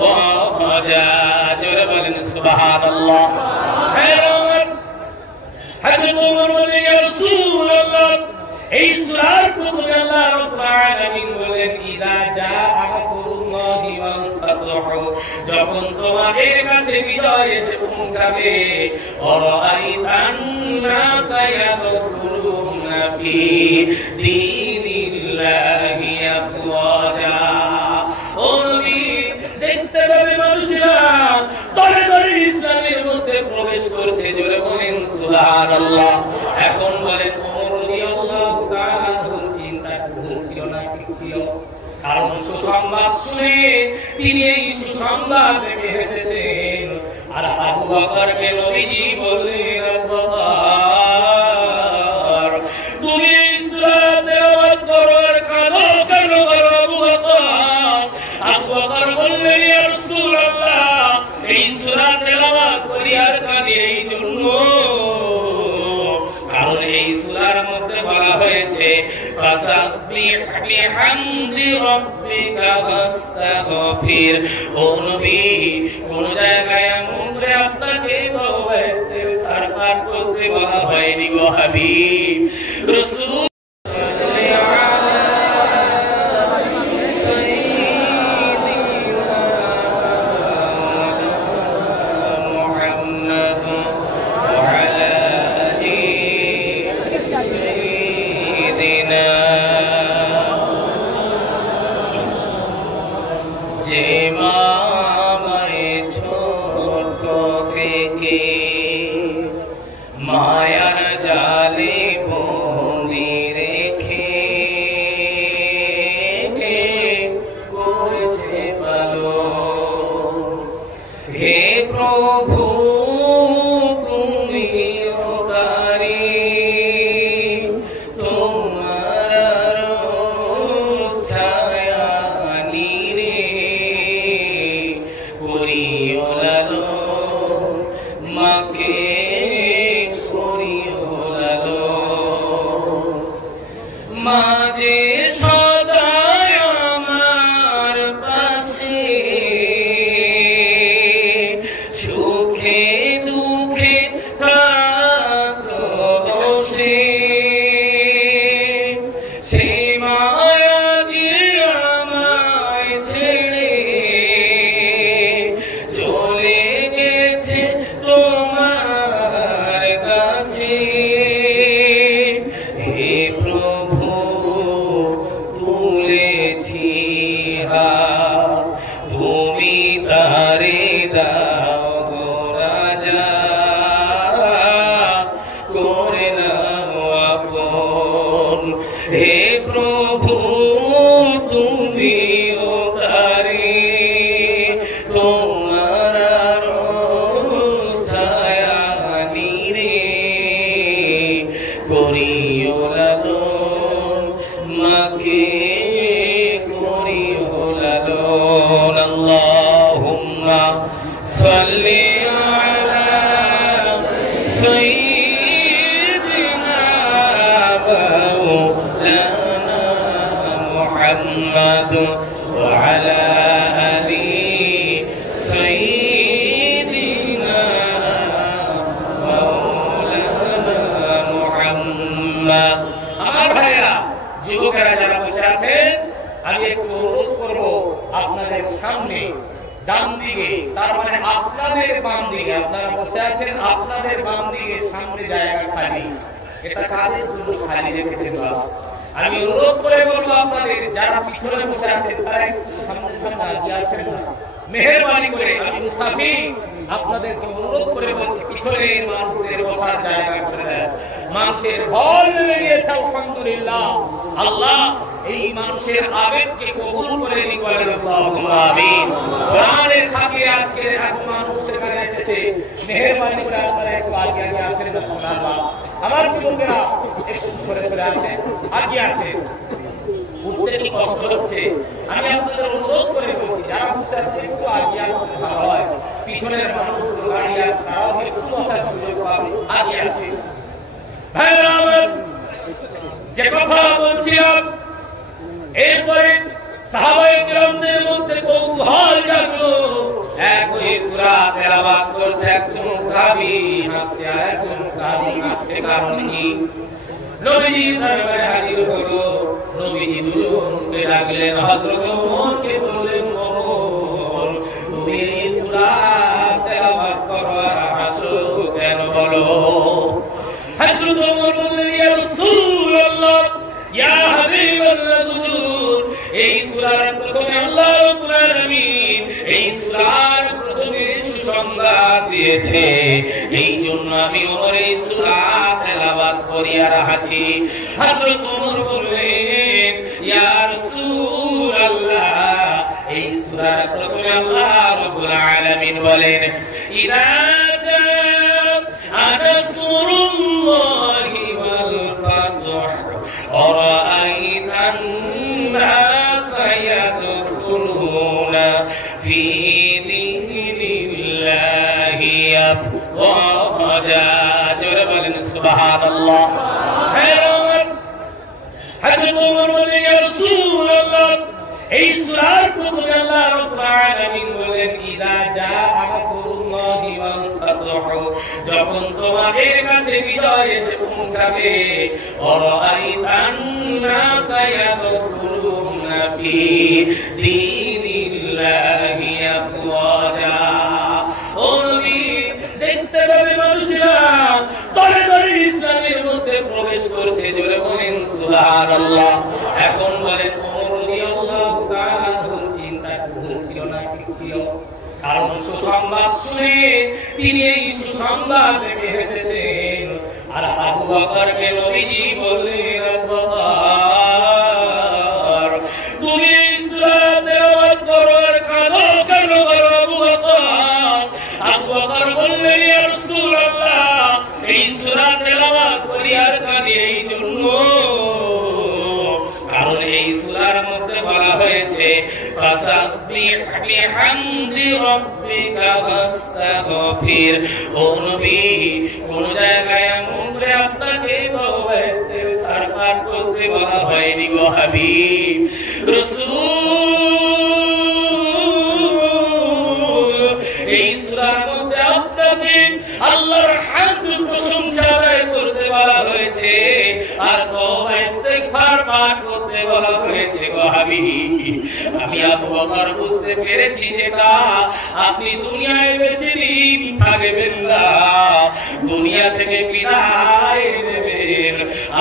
ওয়াজা। জোরে বলেন সুবহানাল্লাহ। হযরত ওমর বলেন, ইয়া রাসূলুল্লাহ, এই সূরার প্রথমে আল্লাহ রাব্বুল আলামিন বলেন, ইযা জাআ রাসূলুল্লাহি ওয়াল ফাতহু, যখন তোমাদের কাছে বিজয় এসে পৌঁছাবে, ওয়ারাআইতান নাসা ইয়াদখুলুনা ফি দীনিল্লাহি আফওয়াজা। ও নবী, দেখতে পাবে মানুষেরা দলে দলে ইসলামের মধ্যে প্রবেশ করছে। জোরে বলেন সুবহানাল্লাহ। এখন বলেন, ওমর রাদিয়াল্লাহু তাআলা চিন্তা ছিল না, ঠিক ছিল? কারণ সুসংবাদ শুনে তিনি এই সুসংবাদ নিয়ে এসেছেন। আর আবু বকরকে নবীজি বললেন, আবু বকর, তুমি এই সূরা তেলাওয়াত করো আর কাঁদো কেন আবু বকর? আবু বকর বললেন, ইয়া রাসূলুল্লাহ, এই সূরা তেলাওয়াত করি আর কাঁদি এই জন্য, কারণ এই সূরার মধ্যে বলা হয়েছে, ফাসাব্বিহ বিহামদি রাব্বিকা ওয়াস্তাগফির। ও নবী, কোন জায়গায় আমরে আপনাকে ইস্তিগফার পাঠ করতে বলা হয়নি গো হাবিব। রাসূল মায়ার জালে বন্দি রেখে করেছে ভালো। হে প্রভু, তুমি ওগারি, তোমার ছায়া নীরে করিও লালো মাকে, মাঝে সদায় আমার পাশে, সুখে দুঃখে থাকো বসে, সে মায়া যে আমায় ছেড়ে চলে গেছে তোমার কাছে। হে প্রভু, তুলেছি হাত, তুমি তারে দাও গো রাজা, করে নাও আপন। হে প্রভু, তুমি ও তারে, তোমার ছায়া নীরে করিও লালন মাকে, করিও লালন। আল্লাহুম্মা সাল্লি আলা সাইয়্যিদিনা মাওলানা মুহাম্মদ ওয়া আলা আলি সাইয়্যিদিনা মাওলানা মুহাম্মদ। আমার ভাইরা, যুবকেরা যারা বসে আছেন, আমি একটু অনুরোধ করবো আপনাদের সামনে ডান দিকে, তার মানে আপনাদের বাম দিকে, আপনারা বসে আছেন, আপনাদের বাম দিকে সামনে জায়গা খালি। এটা কাদের জন্য খালি রেখেছেন বাবা? আমি অনুরোধ করে বলবো আপনাদের যারা পিছনে বসে আছেন তারা একটু সামনে সামনে এগিয়ে আসেন না, মেহেরবানি করে। আমি মুসাফি আপনাদেরকে অনুরোধ করে বলছি, পিছনের মানুষদের বসার জায়গা করে দেন। মানুষের ভয় নেমে গিয়েছে, আলহামদুলিল্লাহ। আল্লাহ এই মানুষের আবেগকে কবুল করে নিন, বলেন আল্লাহুম্মা আমিন। কোরআনের খাতিরে আজকে এত মানুষ সেখানে এসেছে, মেহেরবানি করে আপনারা একটু আগে আগে আসেন না, সুবহানাল্লাহ। আমার যুবকেরা একটু সরে সরে আসেন, আগে আসেন। উঠতে কি কষ্ট হচ্ছে, আমি আপনাদের অনুরোধ করে বলছি, যারা বসে আছেন একটু আগে আসলে ভালো হয়। পিছনের মানুষগুলো দাঁড়িয়ে আছে, তারাও একটু বসার সুযোগ পাবে, আগে আসেন। ভাইরা আমার, যে কথা বলছিলাম, এরপরে সাহাবায়ে কেরামদের মধ্যে কৌতূহল জাগলো, আসছে আর একজন সাহাবী আসছে, কারণ কি? নবীজির দরবারে হাজির হলো। নবীজি দুজনকে ডাকলেন, হযরত ওমরকে বললেন, ওমর তুমি এই সূরা তেলাওয়াত করো আর হাসো কেন বলো? হযরত ওমর বললেন, ইয়া রাসূলুল্লাহ, ইয়া হাবিবাল্লাহ, হুজুর এই সূরার প্রথমে আল্লাহ রাব্বুল আলামিন এই সূরার প্রথমে সুসংবাদ দিয়েছে, এই জন্য আমি ওমর এই সূরা তেলাওয়াত করি আর হাসি। হযরত ওমর বললেন, ইয়া রাসূলুল্লাহ, এই সূরার প্রথমে আল্লাহ রাব্বুল আলামিন বলেন, ইদা জাআ নাসরুল্লাহি ওয়াল ফাতহ ওয়ারাআইতান নাসা ইয়াদখুলুনা ফি দীনিল্লাহি আফওয়াজা। জোরে বলেন সুবহানাল্লাহ। হযরত ওমর বলেন, ইয়া রাসূলুল্লাহ, এই সূরার প্রথমে আল্লাহ রাব্বুল আলামিন বলেন, ইদা জাআ নাসরুল্লাহি ওয়াল ফাতহ, যখন তোমাদের কাছে বিজয় এসে পৌঁছাবে, ওয়ারাআইতান নাসা ইয়াদখুলুনা ফি দীনিল্লাহি আফওয়াজা। ও নবী, দেখতে পাবে মানুষেরা দলে দলে ইসলামের মধ্যে প্রবেশ করছে। জোরে বলেন সুবহানাল্লাহ। এখন বলেন, ওমর রাদিয়াল্লাহু তাআলা চিন্তা ছিল না, ঠিক ছিল? কারণ সুসংবাদ শুনে তিনি এই সুসংবাদ নিয়ে এসেছেন। আর আবু বকরকে নবীজি বললেন, আবু বকর তুমি এই সূরা তেলাওয়াত করো আর কাঁদো কেন করো আবু বকর? আবু বকর বললেন, ইয়া রাসূলুল্লাহ, এই সূরা তেলাওয়াত করি আর কাঁদি এই জন্য, কারণ এই সূরার মধ্যে বলা হয়েছে, ফাসাব্বিহ বিহামদি রাব্বিকা ওয়াস্তাগফির। ও নবী, কোন জায়গায় এমন করে আপনাকে ইস্তিগফার পাঠ করতে বলা হয়নি গো হাবিব। রাসূল, এই সূরার মধ্যে আপনাকে আল্লাহর হামদ প্রশংসা আদায় করতে বলা হয়েছে আর তওবা ইস্তিগফার পাঠ করতে বলা হয়েছে গো হাবিব। আমি আবু বকর বুঝতে পেরেছি যেটা আপনি দুনিয়ায় বেশি দিন থাকবেন না, দুনিয়া থেকে বিদায় নেবেন,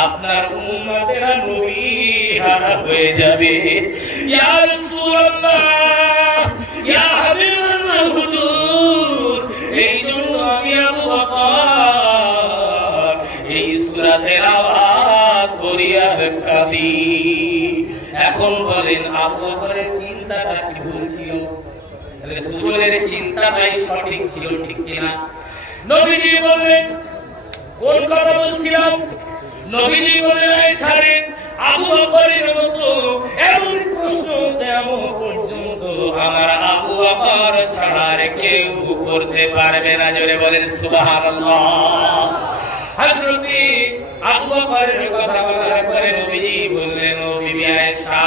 আপনার উম্মতেরা নবী হারা হয়ে যাবে। ইয়া রাসূলুল্লাহ, ইয়া হাবিবাল্লাহ, হুজুর এই জন্য আমি আবু বকর এই সূরা তেলাওয়াত করি আর কাঁদি। এখন বলেন, আবু বকরের চিন্তাটা কি ভুল ছিল? দুজনের চিন্তাটাই সঠিক ছিল, ঠিক কিনা? নবীজি বললেন, কোন কথা বলছিলাম? নবীজি বললেন, ছাড়ে আবু বকরের মতো এমন প্রশ্ন কিয়ামত পর্যন্ত আমার আবু বকর ছাড়া আর কেউ করতে পারবে না। জোরে বলেন সুবহানাল্লাহ। হযরত আবু বকরের কথা বলার পরে নবীজি বললেন, ও বিবি আয়েশা,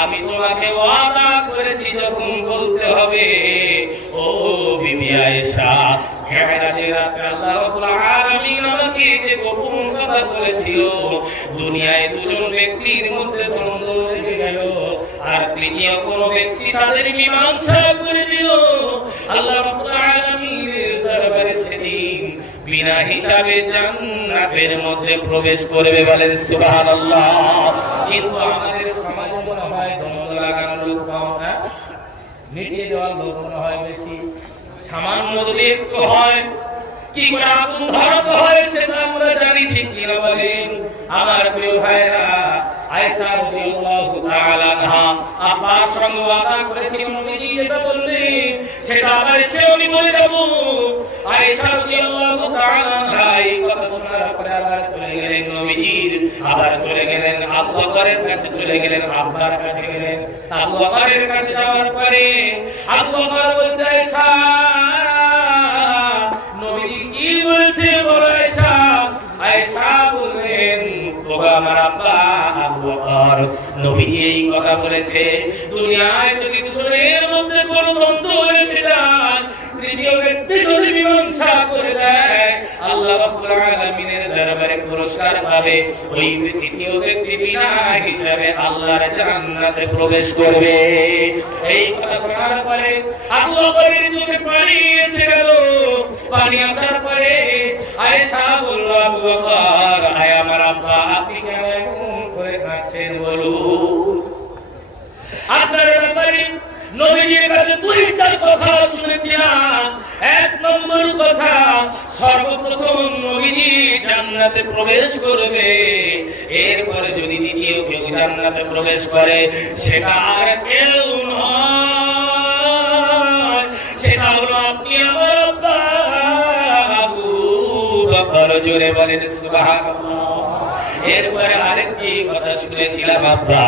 আমি তোমাকে ওয়াদা করেছি যখন বলতে হবে, ও বিবি আয়েশা, মেরাজের রাতে আল্লাহ রাব্বুল আলামিন আমাকে যে গোপন কথা বলেছিল, দুনিয়ায় দুজন ব্যক্তির মধ্যে দ্বন্দ্ব লেগে গেল আর তৃতীয় কোন ব্যক্তি তাদের মীমাংসা করে দিল, আল্লাহ রাব্বুল আলামিনের দরবারে সেদিন বিনা হিসাবে জান্নাতের মধ্যে প্রবেশ করবে। বলেন সুবহানাল্লাহ। কিন্তু আমাদের সমাজে মনে হয় দ্বন্দ্ব লাগানোর লোক কম, না মিটিয়ে দেওয়ার লোক মনে হয় বেশি। সামান্য যদি একটু হয়, কি করে আগুন ধরাতে হয় সেটা আমরা জানি, ঠিক কিনা বলেন? আমার প্রিয় ভাইরা, আয়েশা রাদিয়াল্লাহু তাআলা আনহা আব্বার সঙ্গে ওয়াদা করেছিল, নবীজি যেটা বললেন সেটা আবার এসে আমি বলে দেব। আয়েশা রাদিয়াল্লাহু তাআলা আনহা এই কথা শোনার পরে আবার চলে গেলেন নবীজির, আবার চলে গেলেন আবু বকরের কাছে, চলে গেলেন আব্বার কাছে গেলেন। আবু বকরের কাছে যাওয়ার পরে আবু বকর বলছে, আয়েশা নবীজি কি বলছে বলো আয়েশা? আয়েশা বললেন, তোমরা আমার আব্বা আবু বকর নবীজি এই কথা বলেছে, দুনিয়ায় যদি দুজনের মধ্যে কোনো দ্বন্দ্ব হয়ে যায়, তৃতীয় ব্যক্তি যদি মীমাংসা করে দেয়, একেবারে পুরস্কার পাবে, ওই তৃতীয় ব্যক্তি বিনা হিসাবে আল্লাহর জান্নাতে প্রবেশ করবে। এই কথা শোনার পরে আবু বকরের চোখে পানি এসে গেল। পানি আসার পরে আয়েশা বলল, আবু বকর, আয় আমার আব্বা, আপনি কেন এমন করে কাঁদছেন বলুন? আপনার ব্যাপারে নবীজির কাছে দুইটা কথা শুনেছিলাম। এক নম্বর কথা, সর্বপ্রথম নবীজি জান্নাতে প্রবেশ করবে, এরপরে যদি দ্বিতীয় কেউ জান্নাতে প্রবেশ করে সেটা আর কেউ নয়, সেটা হলো আপনি আমার আব্বা আবু বকর। জোরে বলেন সুবহানাল্লাহ। এরপরে আরেকটি কথা শুনেছিলাম আব্বা,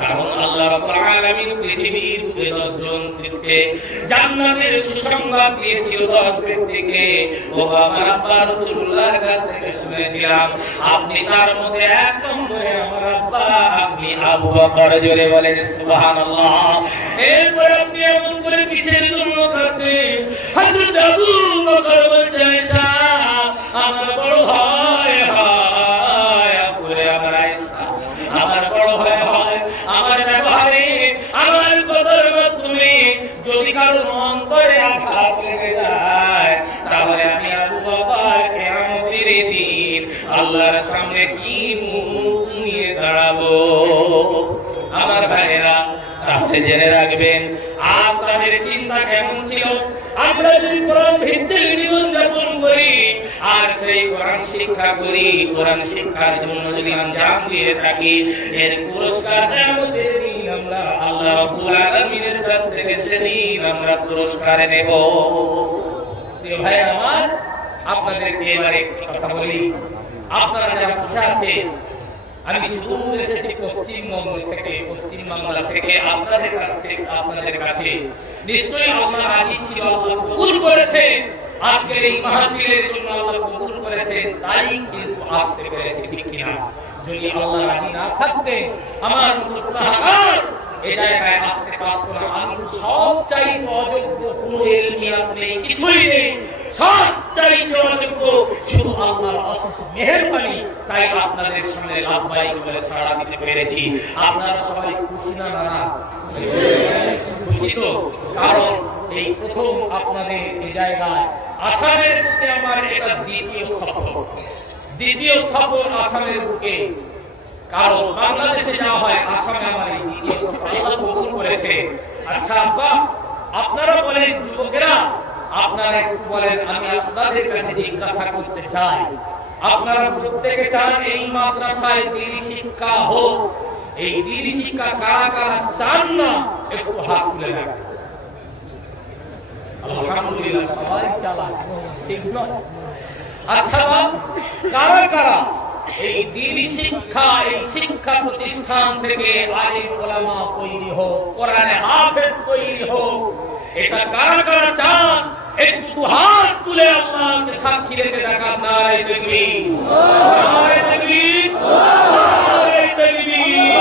কারণ আল্লাহ রাব্বুল আলামিন পৃথিবীর 10 জনকে জান্নাতের সুসংবাদ দিয়েছিল, 10 ব্যক্তিকে। ও আমার আব্বা রাসূলুল্লাহর কাছ থেকে শুনেছিলাম, আপনি তার মধ্যে এক নম্বরে আমার আব্বা, আপনি আবু বকর। জোরে বলেন সুবহানাল্লাহ। এরপর আপনি এমন করে কিসের জন্য কাঁদছেন? হযরত আবু বকর বলছেন, আমার বড় হয় আমার বড় ভয় হয় আমার ব্যবহারে, আমার কথার মাধ্যমে যদি কারোর অন্তরে আঘাত লেগে যায়, তাহলে আমি আবু বকর কিয়ামতের দিন আল্লাহর সামনে কি মুখ নিয়ে দাঁড়াবো? আমার ভাইয়েরা, তাহলে জেনে রাখবেন আপনাদের চিন্তা কেমন ছিল। আমরা যদি কোরআন ভিত্তিক জীবন যাপন করি আর সেই কোরআন শিক্ষা করি, কোরআন শিক্ষার জন্য যদি আঞ্জাম দিয়ে থাকি, এর পুরস্কার কিয়ামতের দিন আমরা আল্লাহ রাব্বুল আলামিনের কাছ থেকে সেদিন আমরা পুরস্কার নেব। প্রিয় ভাই আমার, আপনাদেরকে এবারে একটি কথা বলি। আপনারা যারা বসে আছেন, আমি শুধু এসেছি পশ্চিমবঙ্গ থেকে, পশ্চিমবাংলা থেকে আপনাদের কাছে নিশ্চয়ই আপনারা রাজি ছিল, আল্লাহ কবুল করেছেন। আজকের এই মাহফিলের জন্য আল্লাহ কবুল করেছেন, তাই কিন্তু আসতে পেরেছি, ঠিক কিনা? যদি আল্লাহ রাজি না থাকতেন, আমার গুনাহগার এই জায়গায় আসতে পারত না। আমি সব চাইতে অযোগ্য, কোনো এলমিয়াত নেই, কিছুই নেই, সব চাইতে অযোগ্য, শুধু আল্লাহর অশেষ মেহেরবানি। তাই আপনাদের সামনে লাভবাহিক বলে সাড়া দিতে পেরেছি। আপনারা সবাই খুশি না নারাজ? খুশি তো? কারণ এই প্রথম আপনাদের এই জায়গায় আসামের বুকে আমার এটা দ্বিতীয় সফর আসামের বুকে। কারণ বাংলাদেশে যাওয়া হয়, আসামে আমার এই দ্বিতীয় সফর আল্লাহ কবুল করেছে। আচ্ছা আব্বা, আপনারা বলেন, যুবকেরা আপনারা একটু বলেন, আমি আপনাদের কাছে জিজ্ঞাসা করতে চাই, আপনারা প্রত্যেকে চান এই মাদ্রাসায় দ্বীনি শিক্ষা হোক? এই দ্বীনি শিক্ষা কারা কারা চান না? একটু হাত তুলে রাখেন। আলহামদুলিল্লাহ, সবাই চালাক, ঠিক নয়? আচ্ছা, কারা কারা এই দ্বীনি শিক্ষা, এই শিক্ষা প্রতিষ্ঠান থেকে আলিম ওলামা তৈরি হোক, কোরআনে হাফেজ তৈরি হোক, এটা কারা কারা চান? একটু হাত তুলে আল্লাহকে সাক্ষী রেখে দেখা। নারে তাকবীর, নারে তাকবীর, নারে তাকবীর।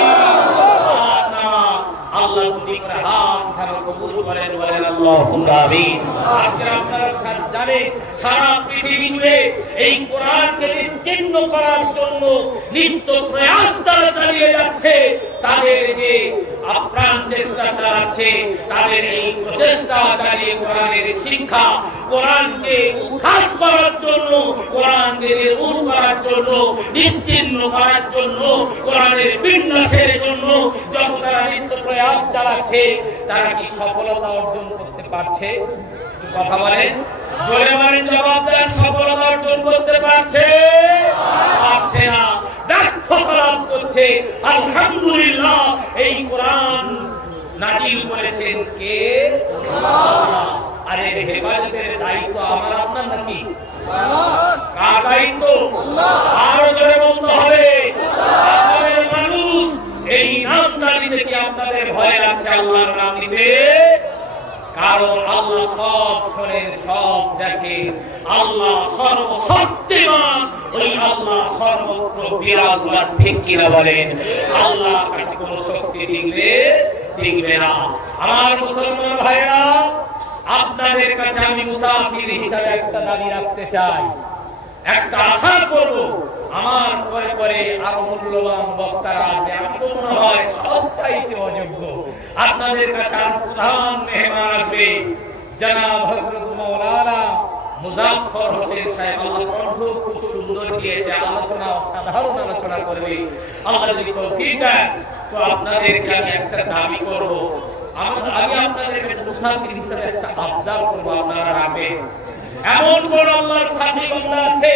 আল্লাহ তুমি হাত খারাপ কবুল করেন, বলেন আল্লাহুম্মা আমিন। আজকে আপনারা জানেন, সারা পৃথিবী জুড়ে এই কোরআনকে নিশ্চিহ্ন করার জন্য নিত্য প্রয়াস তারা চালিয়ে যাচ্ছে। তাদের যে আপ্রাণ চেষ্টা চালাচ্ছে, তাদের এই প্রচেষ্টা চালিয়ে কোরআনের শিক্ষা, কোরআনকে উৎখাত করার জন্য, কোরআনকে নির্মূল করার জন্য, নিশ্চিহ্ন করার জন্য, কোরআনের বিনাশের জন্য যত তারা নিত্য প্রয়াস চালাচ্ছে, তারা কি সফলতা অর্জন করতে পারছে? কথা বলেন, জোরে বলেন, জবাব দেন। সফলতা অর্জন করতে পারছে? পারছে না, ব্যর্থতা লাভ করছে। আলহামদুলিল্লাহ, এই কোরআন নাজিল করেছেন কে? আল্লাহ। আরে হেফাজতের দায়িত্ব আমার আপনার নাকি? কার দায়িত্ব? আরো জোরে বলতে হবে। মানুষ এই নামটা নিতে কি আপনাদের ভয় লাগছে আল্লাহর নাম নিতে? কারণ আল্লাহ সব শোনেন, সব দেখেন। আল্লাহ সর্বশক্তিমান, ওই আল্লাহ সর্বত্র বিরাজমান, ঠিক কিনা বলেন? আল্লাহর কাছে কোন শক্তি টিকবে না। আমার মুসলমান ভাইরা, আপনাদের কাছে আমি মুসাফির হিসাবে একটা দাবি রাখতে চাই। একটা আশা করব, আমার পরে পরে আরো মূল্যবান বক্তারা আসবে, আমি তো মনে হয় সবচাইতে অযোগ্য। আপনাদের কাছে আর প্রধান মেহমান আসবে জনাব হযরত মাওলানা মুজাফফর হোসেন সাহেব। আল্লাহ কণ্ঠ খুব সুন্দর দিয়েছে, আলোচনা সাধারণ আলোচনা করবে। আল্লাহ যদি তৌফিক দেন তো আপনাদেরকে আমি একটা দাবি করব, আমি আপনাদেরকে মুসাফির হিসেবে একটা আবদার করবো, আপনারা রাখবেন। এমন কোন আল্লাহর সাথী বান্দা আছে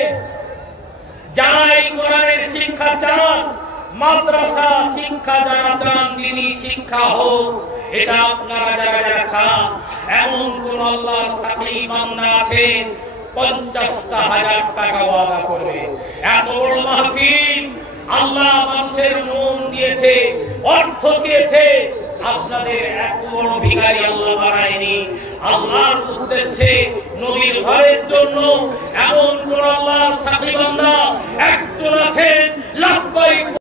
যারা এই কোরআনের শিক্ষা চান, মাদ্রাসা শিক্ষা যারা চান, দ্বীনি শিক্ষা হোক, এটা আপনারা যারা যারা চান, এমন কোন আল্লাহর সাথী বান্দা আছে 50,000 টাকা ওয়াদা করবে। এত বড় মাহফিল আল্লাহ মানুষের মন দিয়েছে, অর্থ দিয়েছে, আপনাদের এত বড় ভিখারি আল্লাহ বানায়নি। আল্লাহর উদ্দেশ্যে নবীর ঘরের জন্য এমন কোন আল্লাহর সাথী বান্দা